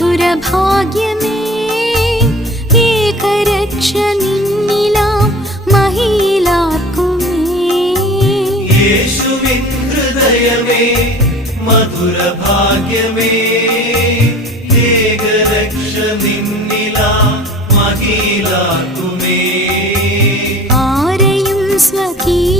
മധുരഭാഗ്യമേ ഏകരക്ഷ നിന്നിലാം മഹിയിലാർക്കുമേ. യേശുവിൻ ഹൃദയമേ മധുരഭാഗ്യമേ ഏകരക്ഷ നിന്നിലാം മഹിയിലാർക്കുമേ. ആരെയും സ്വകീയ